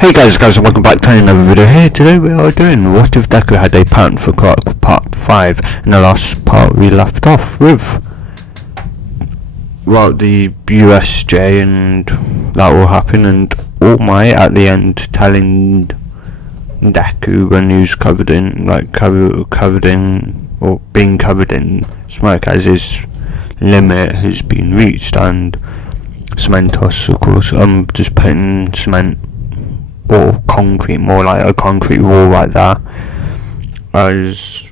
Hey guys, and welcome back to another video. Here today we are doing What If Deku Had a Panther Quirk Part 5. In the last part we left off with, well, the USJ and that will happen, and All Might at the end telling Deku when he was covered in, or being covered in smoke as his limit has been reached, and Cementos, of course, just putting cement or concrete, more like a concrete wall right there, as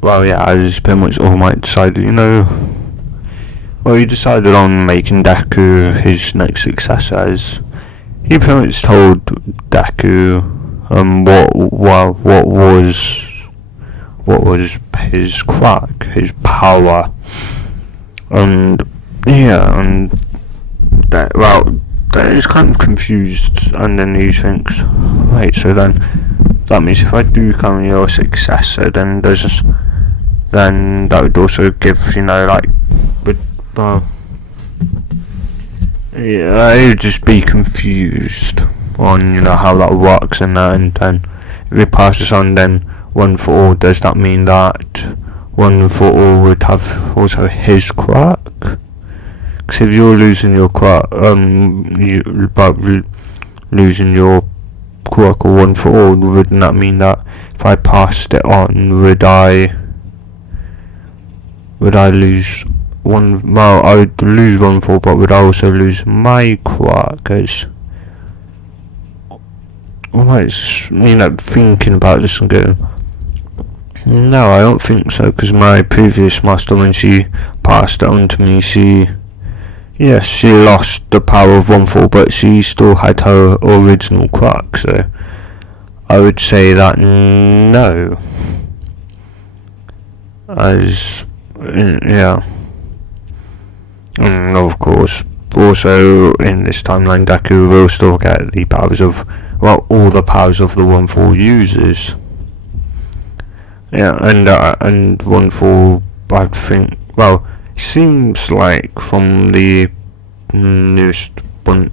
pretty much All Might decided, he decided on making Deku his next successor, as he pretty much told Deku what was his quirk, his power, and that is kind of confused, and then he thinks, wait, so then that means if I do become your successor, then that would also give, he would just be confused on, how that works, and then if he passes on, then One for All, does that mean that One for All would have also his quirk? Because if you're losing your quirk, losing your quirk or One for All, wouldn't that mean that if I passed it on, would I lose one? Well, I would lose One for All, but would I also lose my quirk? As thinking about this and going, no, I don't think so, because my previous master, when she passed it on to me, she lost the power of One for All, but she still had her original quirk, so I would say that no. And of course, also in this timeline, Deku will still get the powers of, all the powers of the One for All users. Yeah, and One for All, I think, seems like from the newest one,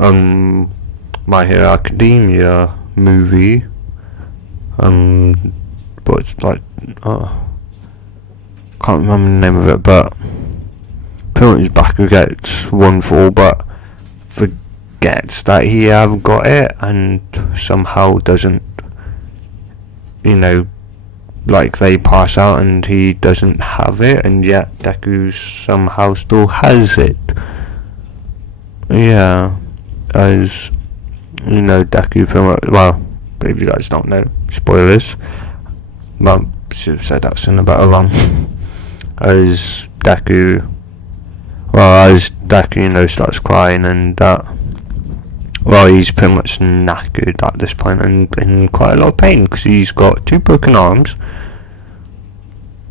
My Hero Academia movie, but can't remember the name of it, but pretty much Baku gets One for All, but forgets that he have got it, and somehow doesn't, they pass out and he doesn't have it, and yet Deku somehow still has it. Yeah, as Deku from, if you guys don't know, spoilers, should have said that sooner, but along as Deku, starts crying, and he's pretty much knackered at this point and in quite a lot of pain, because he's got 2 broken arms,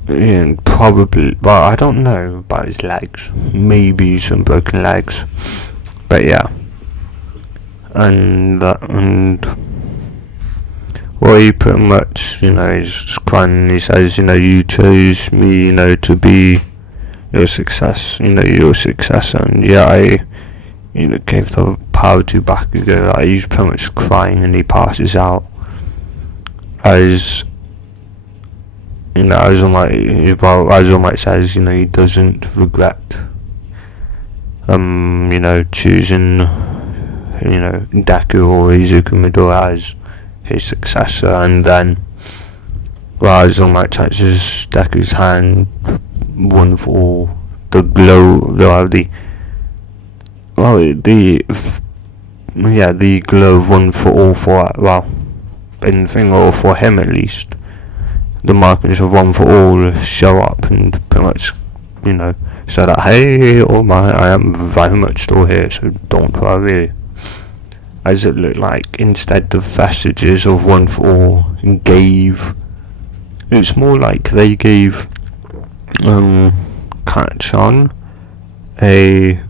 and probably, I don't know about his legs, maybe some broken legs, but yeah, and he pretty much, he's just crying, and he says, you chose me, to be your success, your successor, and I gave the power to Bakugo. He's pretty much crying, and he passes out, as All Might says, he doesn't regret choosing Deku or Izuku Midoriya as his successor, and then as All Might touches Deku's hand, One for All, the glow, the glow of One for All for him at least, the markings of One for All show up, and pretty much, so that, hey, All Might, I am very much still here, so don't worry. As it looked like, instead the vestiges of One for All it's more like they gave Kachan a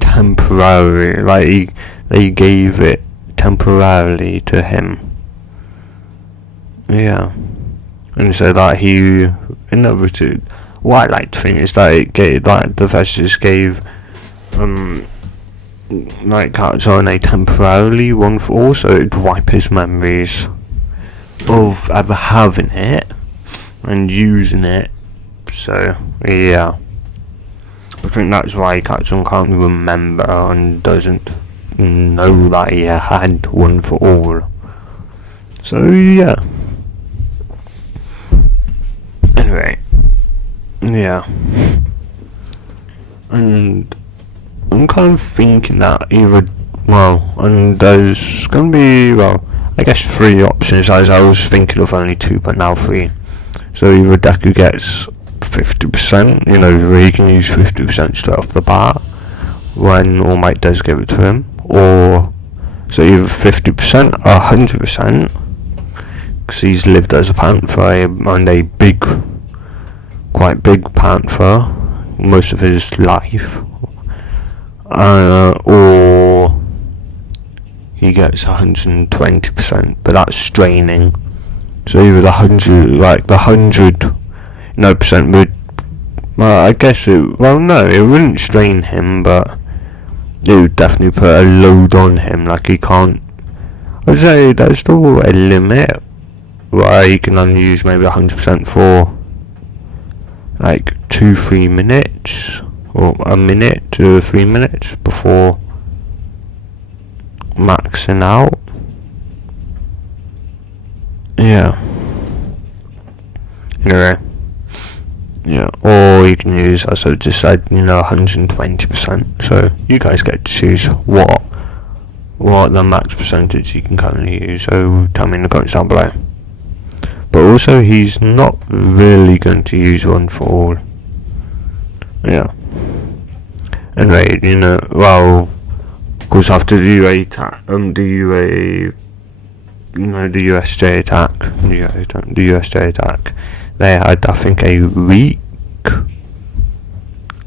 temporary, they gave it temporarily to him. Yeah, and so that he, in other two, what I like to think is that the vestiges gave like character on a temporarily one for all, so it'd wipe his memories of ever having it and using it. So yeah, I think that's why Katsun can't remember and doesn't know that he had one for all. So yeah. Anyway, yeah. And I'm kind of thinking that and there's going to be, I guess 3 options, as I was thinking of only 2, but now 3. So either Deku gets 50%, he can use 50% straight off the bat when All Might does give it to him, or so either 50% or 100%, because he's lived as a panther and a quite big panther most of his life, or he gets 120%, but that's straining. So either the 100% would, I guess it wouldn't strain him, but it would definitely put a load on him, like he can't, I'd say there's still a limit where you can only use maybe 100% for like 2-3 minutes, or a minute to 3 minutes before maxing out. Yeah. Anyway. Yeah. Or you can use, as I just said, 120%. So you guys get to choose what the max percentage you can currently use. So tell me in the comments down below. But also, he's not really going to use one for all. Yeah. Anyway, of course, after the UA attack, the USJ attack, they had, I think, a week.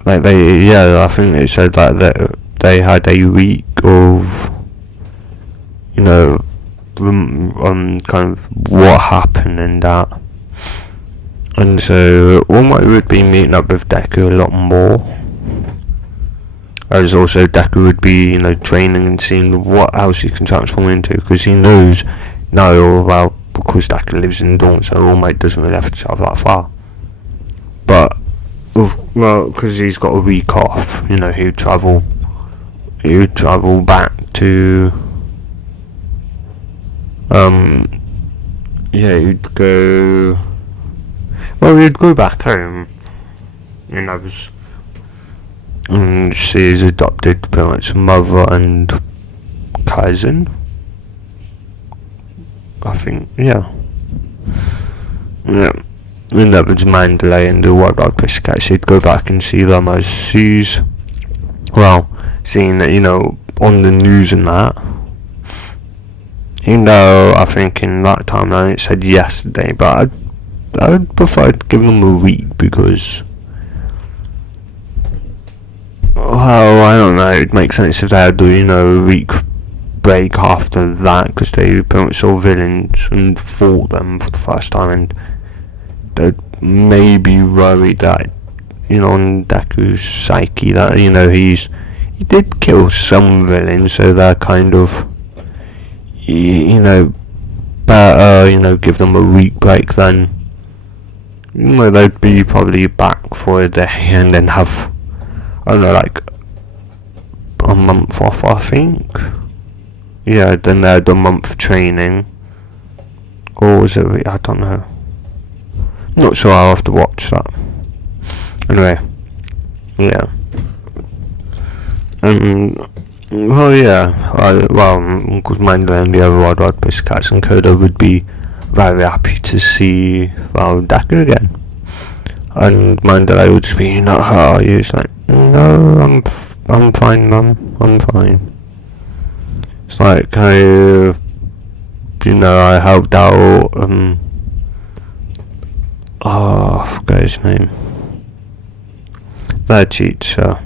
I think it said that they had a week of, kind of what happened and that. And so All Might would be meeting up with Deku a lot more. As also Deku would be, training and seeing what else he can transform into, because he knows now, because Deku lives in Dawn, so All Might doesn't really have to travel that far. But, because he's got a week off, he would travel back to, he'd go back home, and see his adopted parents, mother and cousin, I think, yeah. And that was Mandalay and the Wild Wild Pussycats. He'd go back and see them as seeing that, on the news and that. I think in that timeline it said yesterday, but I'd prefer to give them a week, because, I don't know, it makes sense if they had a week break after that, because they pretty much saw villains and fought them for the first time, and they'd maybe worried that, on Deku's psyche, that, he did kill some villains, so they're kind of, better, give them a week break, then, they'd be probably back for a day and then have, I don't know, like a month off, I think. Yeah, then they had a month training. Or was it, I don't know. Not sure, I'll have to watch that. Anyway, yeah. Because Mandalay and the other Wild Wild Pussycats and Koda would be very happy to see, Deku again. And Mandalay would just be, how are you? It's like, no, I'm fine, Mum, I'm fine. It's like, I helped out, I forgot his name. Their teacher.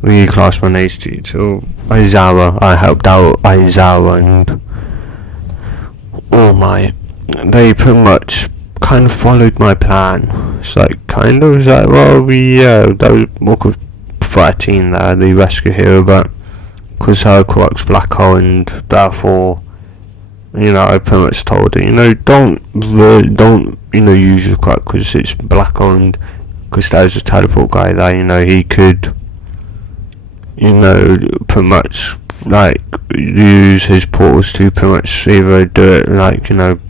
The class 1A's teacher, Aizawa. I helped out Aizawa and All Might. They pretty much kind of followed my plan. It's like, 13 there, the rescue hero, but because her quirk's black hole, and therefore, I pretty much told her, don't use your quirk because it's black hole, and because there's a teleport guy there, he could, pretty much, use his portals to pretty much either do it,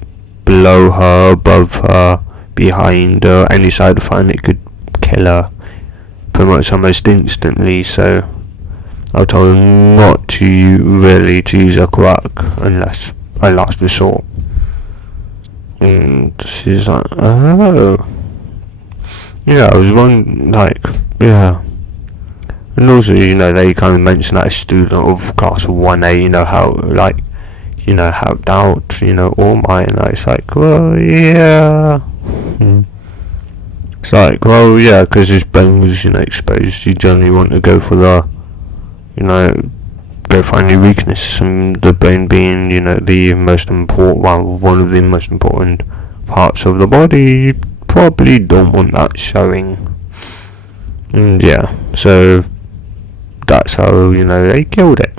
below her, above her, behind her, any side of her, and it could kill her pretty much almost instantly. So I told her not to use her quirk unless a last resort. And she's like, oh. I was one, yeah. And also, they kind of mentioned that a student of class 1A, helped out, All Might, and it's like, well, yeah. It's like, well, yeah, because his brain was, exposed. You generally want to go for the, go for any weaknesses, and the brain being, the most important, one of the most important parts of the body. You probably don't want that showing. And yeah, so that's how, they killed it.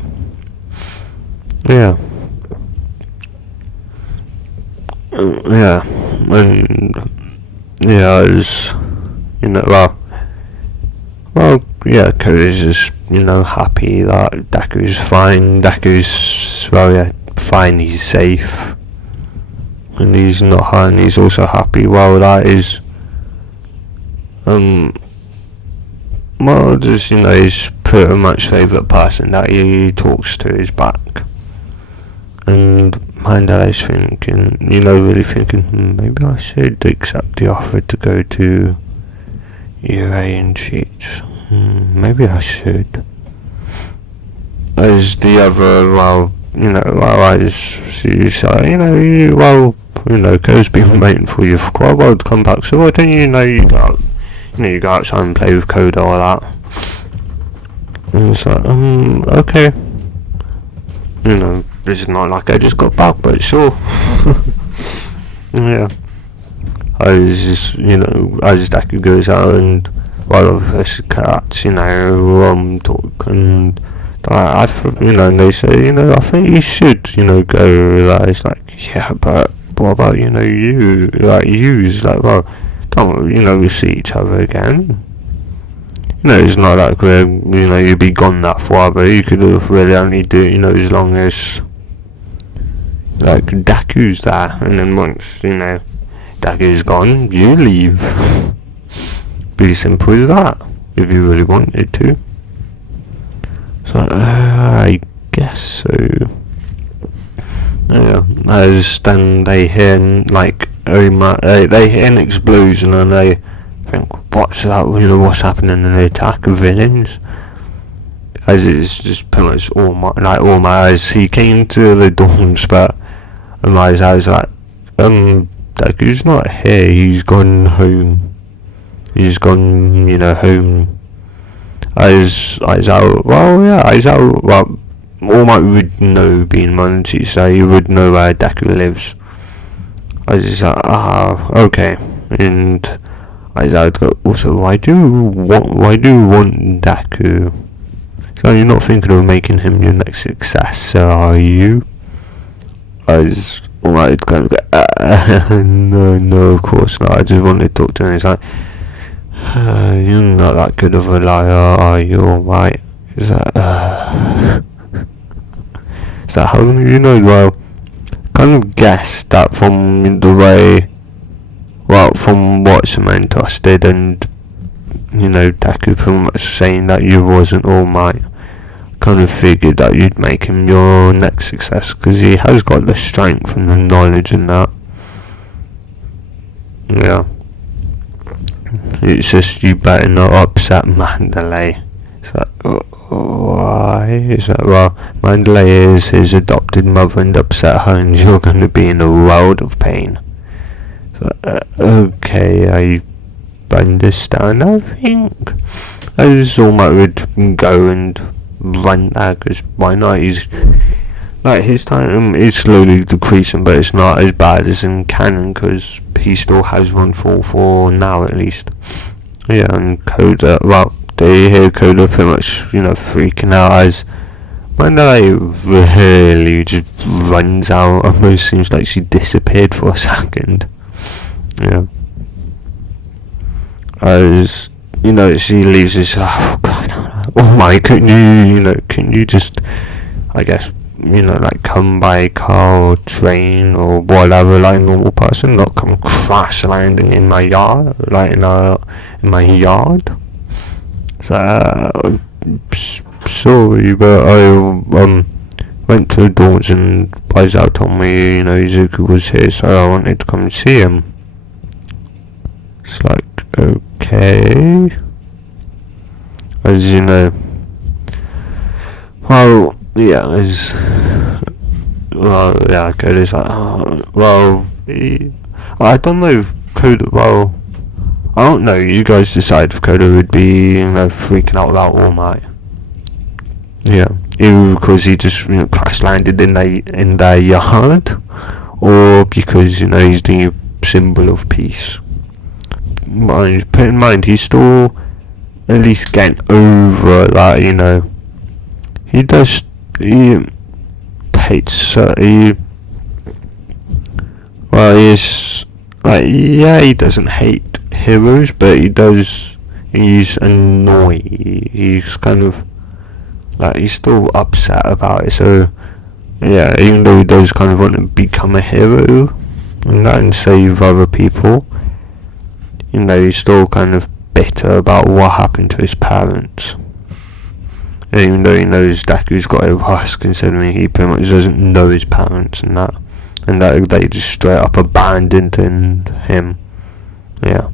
Yeah. Yeah, and yeah, I was, yeah, Cody's just, happy that Deku's fine. Deku's, fine, he's safe, and he's not hurt, and he's also happy. Well, that is, just, his pretty much favourite person that he talks to is back. And my dad's thinking, really thinking, maybe I should accept the offer to go to UA and Cheats. Maybe I should. As the other, she's like, Co's been waiting for you for quite a while to come back, so why don't you go outside and play with Code or that. And it's like, okay. This is not like I just got back, but sure. Yeah. As Deku goes out, and while of us cats, talk, and and they say, I think you should, go. It's like, yeah, but what about, you? It's like, well, don't, we see each other again. It's not like we're, you'd be gone that far, but you could have really only do, as long as, Deku's there, and then once, Deku's gone, you leave. Be simple as that, if you really wanted to. So, I guess so. Yeah, as then they hear, they hear an explosion, and they think, what's that, what's happening, and they attack villains. As it's just pretty much all my eyes. He came to the dorms, but my eyes was like, Deku's not here, he's gone home. He's gone, home. Eyes out, All Might would know, being Monty, so he would know where Deku lives. I was just like, okay. And I would go, also, why do you want Deku? So you're not thinking of making him your next success, are you? I was alright, kind of go, no, of course not. I just wanted to talk to him. He's like, you're not that good of a liar, are you? Alright. Is that how well, kind of guessed that from the way, from what Cementos did, and Deku pretty much saying that you wasn't All Might, kind of figured that you'd make him your next success, because he has got the strength and the knowledge in that. Yeah. It's just, you better not upset Mandalay. It's like, why? It's like, well, Mandalay is his adopted mother, and upset her, and you're going to be in a world of pain. So, okay, I understand, I think. As All Might would go and run there, because why not? He's, his time is slowly decreasing, but it's not as bad as in canon, because he still has one for now, at least. Yeah, and Coda, they hear Koda pretty much, freaking out as Wanda really just runs out. Almost seems like she disappeared for a second. As she leaves this. Oh God! Oh my! Can you just? I guess like come by car or train or whatever, like a normal person, not come crash landing in my yard, like in my yard. So sorry, but I went to the dorms and Aizawa told me Izuku was here, so I wanted to come and see him. It's like, okay, as well, yeah, it's Koda's like, I don't know if Koda, I don't know, you guys decide if Koda would be, freaking out about All Might. Yeah, either because he just, crash landed in their yard, or because, he's the symbol of peace. But put in mind, he's still at least getting over that, he hates, he's, like, yeah, he doesn't hate heroes, but he's annoyed, he's kind of, like, he's still upset about it, so, yeah, even though he does kind of want to become a hero, and save other people, he's still kind of bitter about what happened to his parents. And even though he knows Deku's got it worse, considering he pretty much doesn't know his parents and that they just straight up abandoned him. Yeah.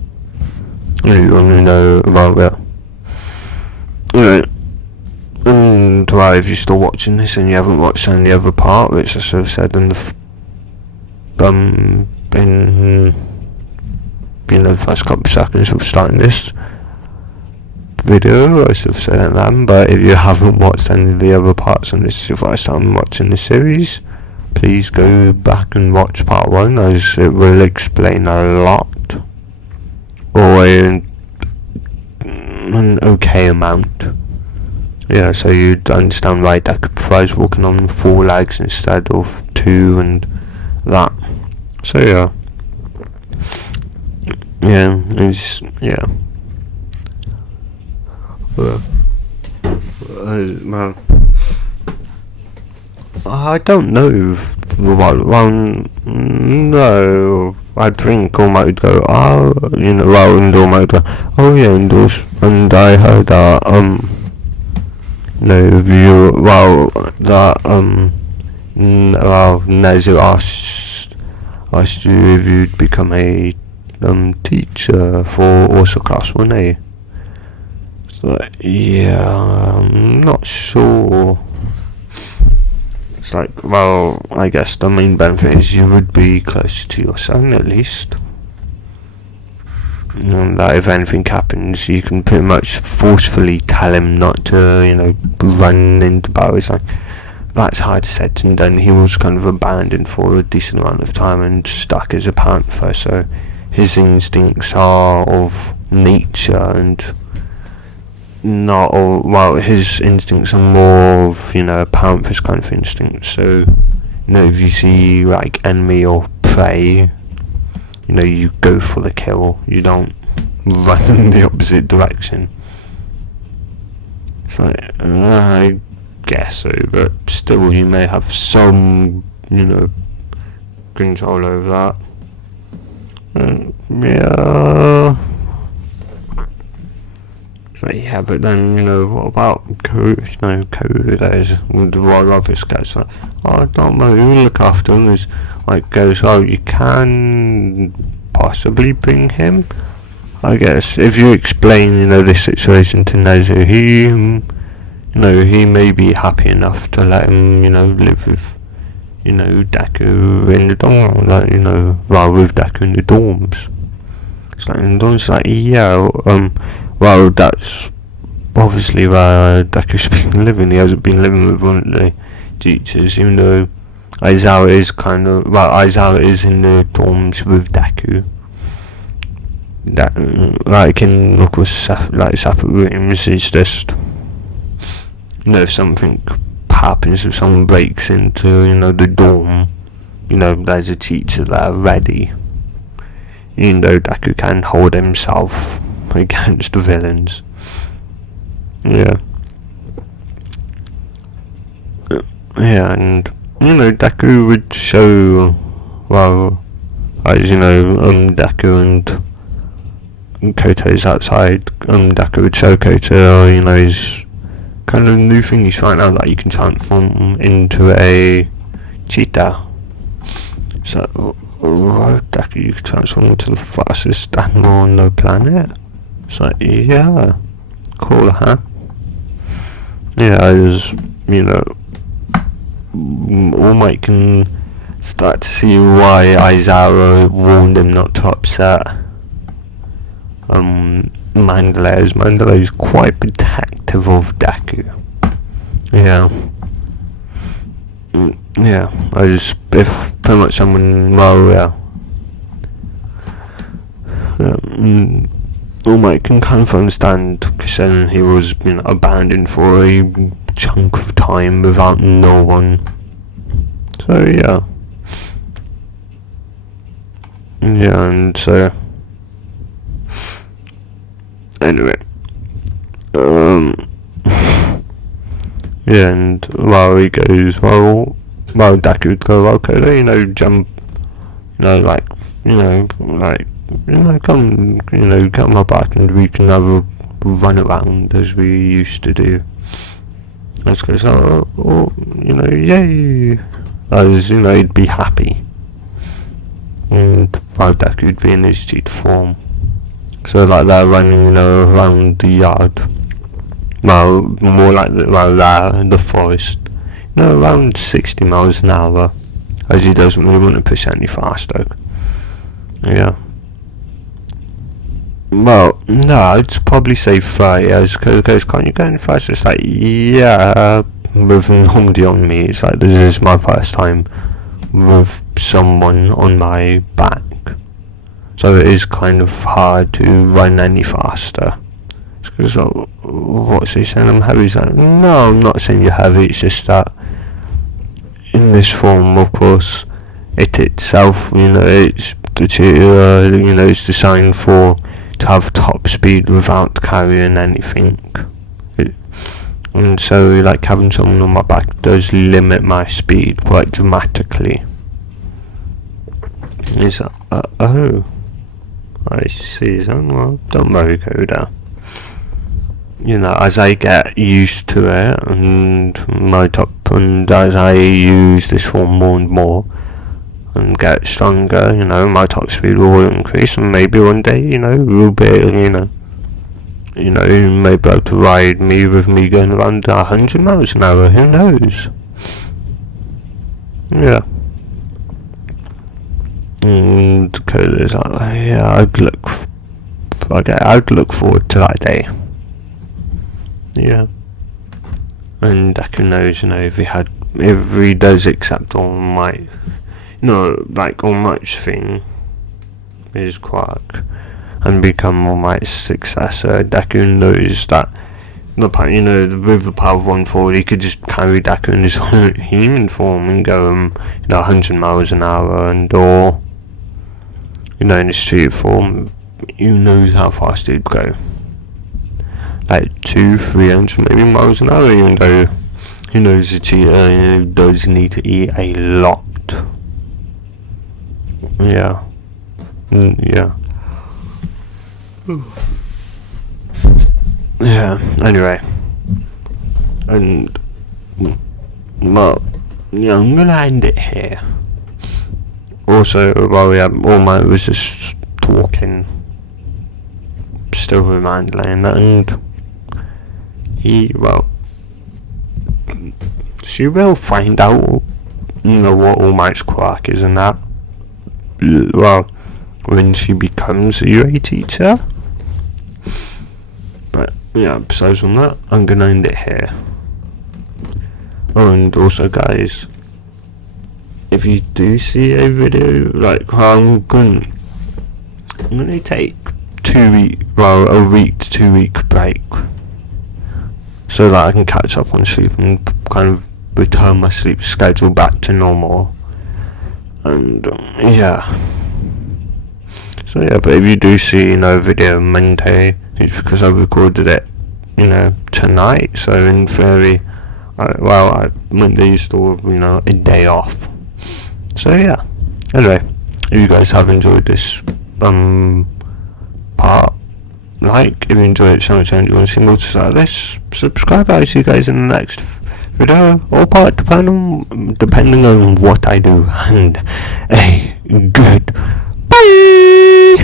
You only know about that. And if you're still watching this and you haven't watched any other part, which I sort of said in the first couple of seconds of starting this video, I should have said it then, but if you haven't watched any of the other parts and this is your first time watching the series, please go back and watch part 1, as it will explain a lot, or an okay amount. Yeah, so you'd understand why Deku prefers walking on 4 legs instead of 2 and that. So yeah. Well, I don't know if, no, I think All Might would go, and All Might would go, oh yeah, indoors, and I heard that, Nezu asked you if you'd become a, teacher for also class 1A. So, yeah, I'm not sure. It's like, I guess the main benefit is you would be closer to your son, at least. And that if anything happens, you can pretty much forcefully tell him not to, run into battle. It's like, that's hard said and done. He was kind of abandoned for a decent amount of time and stuck as a panther, so his instincts are of nature and not all, his instincts are more of, a panther's kind of instinct. So, if you see like enemy or prey, you go for the kill, you don't run in the opposite direction. It's like, I guess so, but still you may have some, control over that. Yeah. So yeah, but then, what about Koda is the rubbish guys, like, I don't know, you look after him, is like goes, you can possibly bring him. I guess if you explain, this situation to Nezu, he may be happy enough to let him, live with, Deku in the dorm, like, with Deku in the dorms. It's like, and it's like, yeah, that's obviously where Deku's been living. He hasn't been living with one of the teachers, even though Aizawa is in the dorms with Deku. that, like in, of course, like separate rooms, it's just, if something happens, if someone breaks into, the dorm, there's a teacher there ready. Deku can hold himself against the villains. Yeah. Yeah, and, Deku would show, well, as, Deku and Koto's outside, Deku would show Koto, his kind of new thing he's trying out, that you can transform into a cheetah. So, Deku, you can transform into the fastest animal on the planet. It's like, yeah, cool, huh? Yeah, All Might can start to see why Aizawa warned him not to upset Mandalay, as Mandalay is quite protective of Deku. Yeah. Yeah, if pretty much someone, All Might can kind of understand, because then he was, abandoned for a chunk of time without no one. So, yeah. Yeah, and so, anyway, yeah, and he goes, Deku would go, Kodo, jump, come my back and we can have a run around as we used to do. Let's go, yay, as, he'd be happy. And Deku would be in his cheetah form. So, they're running, around the yard. Well, more like the forest. Around 60 miles an hour. As he doesn't really want to push any faster. Yeah. Well, no, I'd probably say 30. As goes, can't you go any faster? It's like, yeah, with nobody on me. It's like, this is my first time with someone on my back. So it is kind of hard to run any faster. Because, what's he saying? I'm heavy. He's like, no, I'm not saying you're heavy. It's just that in this form, of course, it itself, it's the cheetah, it's designed to have top speed without carrying anything. And so, having someone on my back does limit my speed quite dramatically. He's like, oh, I see. Well, don't worry, Koda. As I get used to it, and as I use this form more and more, and get stronger, my top speed will increase, and maybe one day, we'll be, you may be able to ride me with me going around 100 miles an hour, who knows? Yeah. And Koda's like, yeah, I'd look forward to that day. Yeah. And Deku knows, if he does accept All Might, All Might's thing, his quirk, and become All Might's successor, Deku knows that, with the power of 140, he could just carry Deku in his human form and go, 100 miles an hour, or, in his street form, who knows how fast he'd go. 200-300 maybe miles an hour, even though who knows, the cheetah does need to eat a lot. Yeah. Yeah. Yeah, anyway. And I'm gonna end it here. Also, All Might was just talking still with Mandalay, and she will find out, what All Might's quirk is, and that, when she becomes a UA teacher. But, besides from that, I'm gonna end it here. Oh, and also, guys, if you do see a video, I'm gonna take a week to 2 week break, so that I can catch up on sleep and kind of return my sleep schedule back to normal. And yeah. So yeah, but if you do see no video Monday, it's because I recorded it, tonight. So in theory, Monday is still, a day off. So yeah. Anyway, if you guys have enjoyed this part, if you enjoyed it so much and you want to see more like this, subscribe. I'll see you guys in the next video or part, depending on what I do. And a good bye.